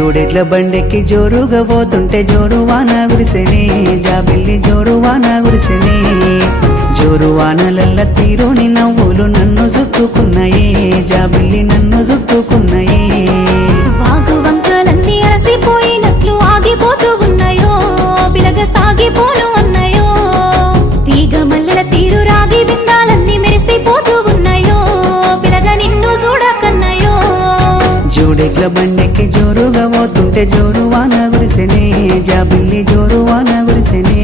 జోడెడ్ల బండెక్కి జోరుగా పోతుంటే జోరు వాన గురిసెనే జాబిల్లి జోరు వాన గురిసెనే జోరు వానలల్ల తీరుని నవ్వులు నన్ను చుట్టుకున్నాయే జాబిల్లి నన్ను చుట్టుకున్నాయే వాగు వంకలన్నీ అలసిపోయినట్లు ఆగిపోతూ ఉన్నాయో పిలగ సాగిపోను అన్నాయో తీగ మల్లెల తీరు రాగి బిందాలన్నీ మెరిసిపోతూ ఉన్నాయో పిలగ నిన్ను చూడకన్నాయో జోడెడ్ల బండెక్కి జోరుగా పోతుంటే జోరు వాన గురిసెనే జాబిల్లి జోరు వాన గురిసెనే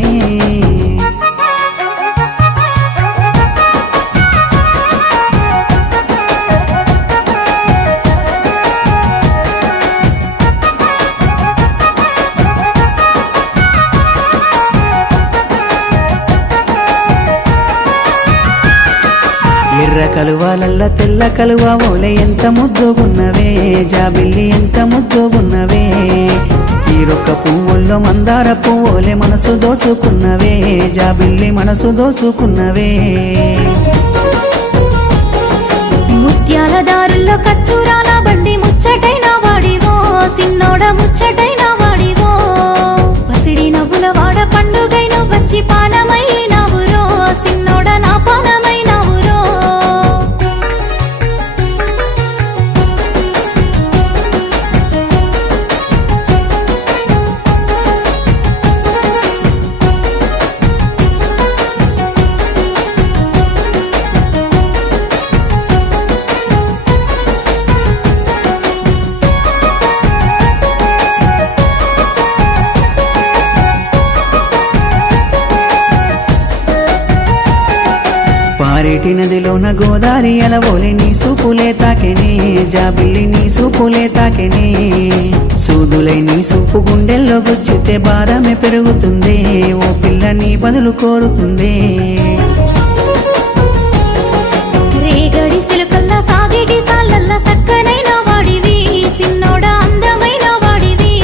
ఎర్ర కలువాలల్ల తెల్ల కలువ ఓలే ఎంత ముద్దుగున్నవే జాబిల్లి ఎంత ముద్దుగున్నవే తీరొక్క పువ్వుల్లో మందార పువ్వులే మనసు దోసుకున్నవే జాబిల్లి మనసు దోసుకున్నవే ముత్యాల దారుల్లో కచ్చూరాల బండి ముచ్చటైన వాడివో సిన్నోడ ముచ్చటైన వాడివో పసిడి నవ్వుల వాడ పండుగైన వచ్చి పానమైనవురో సిన్నోడ నా పానమైనవురో పారేటి నదిలోన గోదారి అలవోలే నీ సూపులే తాకెనే జాబిల్లి నీ సూపులే తాకెనే సూదులై నీ సూపు గుండెల్లో గుచ్చితే భారమే పెరుగుతుందే ఓ పిల్ల నీ బదులు కోరుతుందే రేగడి సిలుకల్లా సాగేటి సాలల్లా సక్కనైన వాడివి సిన్నోడ అందమైన వాడివి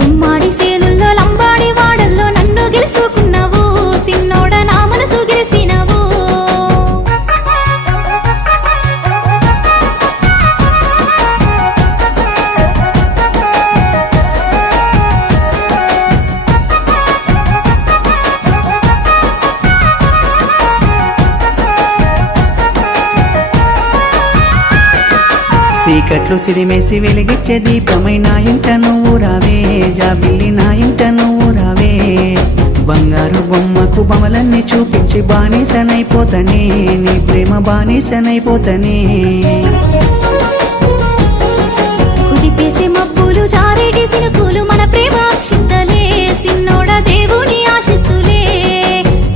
గుమ్మాడి సేనుల్లో లంబాడి వాడల్లో నన్ను గెలుసుకున్నావు సిన్నోడ నా మనసు గెలిసినవు చీకట్లు సిరిమేసి వెలిగిచ్చే దీపమై నా ఇంట నువ్వు రావే జాబిల్లి నా ఇంట నువ్వు రావే బంగారు బొమ్మకు బొమ్మలన్నీ చూపించి బానిసనైపోతనే నీ ప్రేమ బానిసనైపోతనే కుదిపేసే మబ్బులు జారేటి సినుకులు మన ప్రేమ అక్షింతలే సిన్నోడ దేవుని ఆశిస్తులే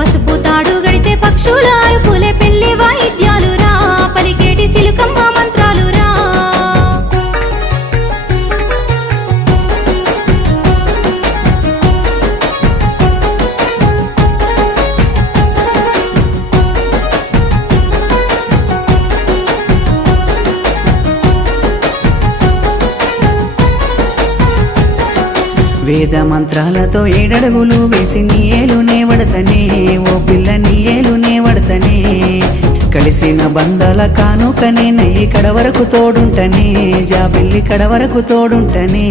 పసుపు తాడు గడితే పక్షుల అరుపులే పెళ్లి వాయిద్యాలు రా పలికేటి సిలుకమ్మ మంత్రాలు రా వేద మంత్రాలతో ఏడడుగులు వేసి నీ ఏలునే వడతనే ఓ పిల్ల నీ ఏలునే వడతనే కలిసిన బంధాల కానుకనే నయ్యి కడ వరకు తోడుంటనే జాబిల్లి కడ వరకు తోడుంటనే